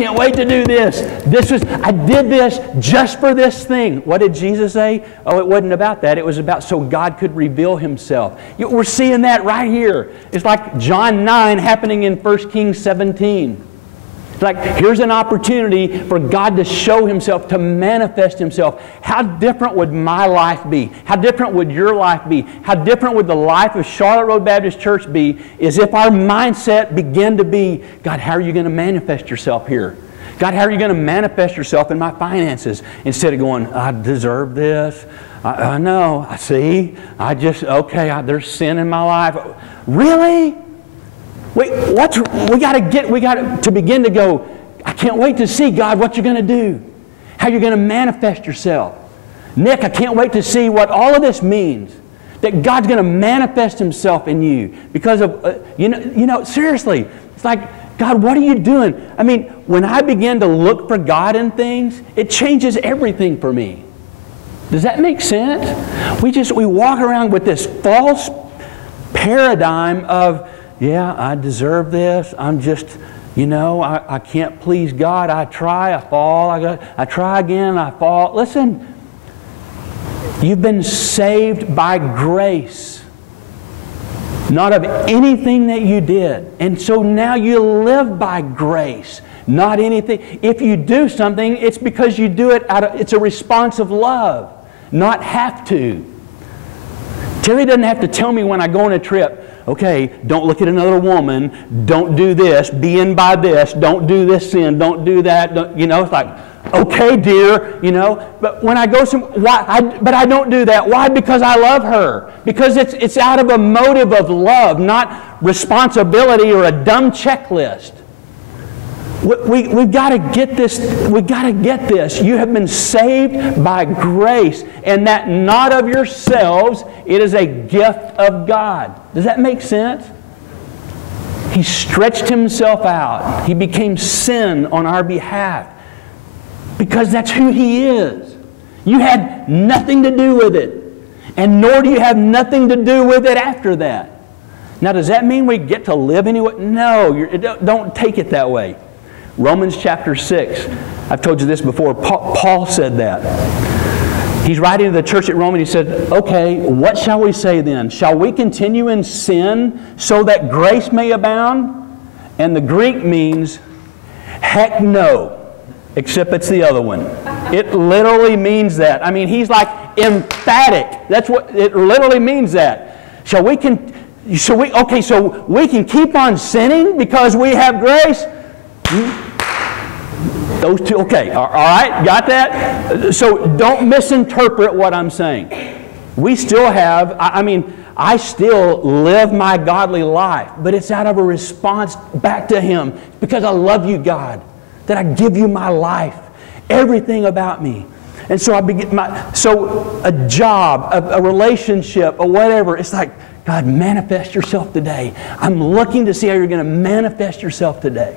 can't wait to do this. I did this just for this thing. What did Jesus say? Oh, it wasn't about that. It was about so God could reveal Himself. We're seeing that right here. It's like John 9 happening in 1 Kings 17. Like, here's an opportunity for God to show Himself, to manifest Himself. How different would my life be? How different would your life be? How different would the life of Charlotte Road Baptist Church be is if our mindset began to be, God, how are you going to manifest yourself here? God, how are you going to manifest yourself in my finances? Instead of going, I deserve this. I know. I see. There's sin in my life. Really? We got to begin to go, I can't wait to see, God, what you're going to do. How you're going to manifest yourself. Nick, I can't wait to see what all of this means. That God's going to manifest Himself in you. Because of, seriously, it's like, God, what are you doing? I mean, when I begin to look for God in things, it changes everything for me. Does that make sense? We walk around with this false paradigm of, yeah, I deserve this. I'm just, I can't please God. I try, I fall. I try again, I fall. Listen, you've been saved by grace, not of anything that you did. And so now you live by grace, not anything. If you do something, it's because you do it it's a response of love, not have to. Terry doesn't have to tell me when I go on a trip, okay, don't look at another woman, don't do this, be in by this, don't do this sin, don't do that, it's like, okay, dear, but when I go but I don't do that. Why? Because I love her. Because it's out of a motive of love, not responsibility or a dumb checklist. We've got to get this. We've got to get this. You have been saved by grace, and that not of yourselves. It is a gift of God. Does that make sense? He stretched Himself out. He became sin on our behalf because that's who He is. You had nothing to do with it, and nor do you have nothing to do with it after that. Now, does that mean we get to live anyway? No, don't take it that way. Romans chapter 6. I've told you this before. Paul said that. He's writing to the church at Rome and he said, okay, what shall we say then? Shall we continue in sin so that grace may abound? And the Greek means, heck no, except it's the other one. It literally means that. I mean, he's like emphatic. That's what it literally means that. So we can keep on sinning because we have grace? Those two, okay, all right, got that? So don't misinterpret what I'm saying. We still have, I still live my godly life, but it's out of a response back to Him because I love you, God, that I give you my life, everything about me. And so a job, a relationship, or whatever, it's like, God, manifest yourself today. I'm looking to see how you're going to manifest yourself today.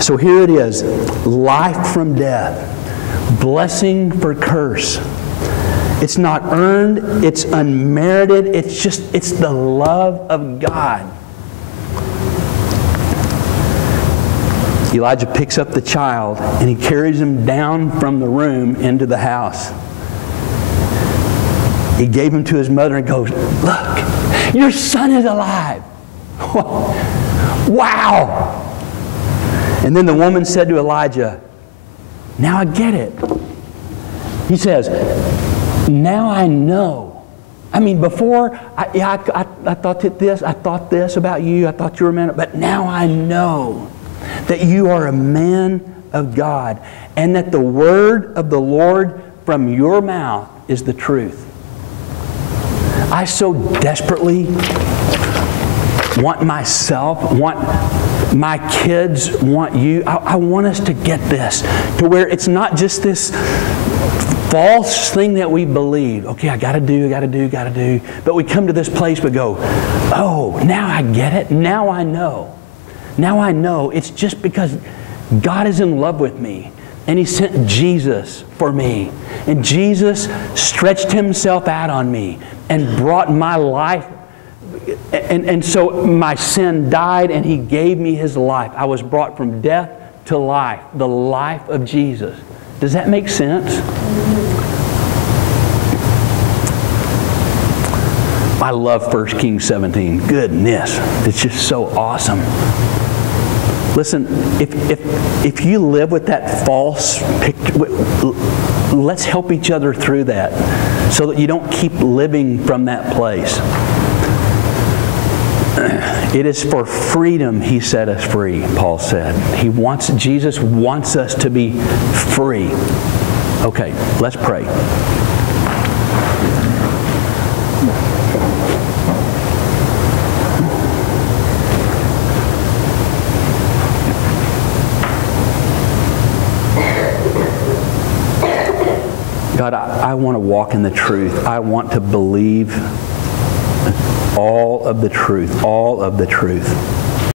So here it is, life from death, blessing for curse. It's not earned, it's unmerited, it's the love of God. Elijah picks up the child and he carries him down from the room into the house. He gave him to his mother and goes, look, your son is alive. Wow. And then the woman said to Elijah, now I get it. He says, now I know. I mean, before, I thought this about you. I thought you were a man. But now I know that you are a man of God and that the word of the Lord from your mouth is the truth. I so desperately want myself, want my kids, want you. I want us to get this to where it's not just this false thing that we believe. Okay, I got to do. But we come to this place, we go, oh, now I get it. Now I know. Now I know. It's just because God is in love with me. And He sent Jesus for me. And Jesus stretched Himself out on me and brought my life And so my sin died and He gave me His life. I was brought from death to life, the life of Jesus. Does that make sense? I love 1 Kings 17. Goodness, it's just so awesome. Listen, if you live with that false picture, let's help each other through that so that you don't keep living from that place. It is for freedom He set us free, Paul said. Jesus wants us to be free. Okay, let's pray. God, I want to walk in the truth. I want to believe all of the truth, all of the truth.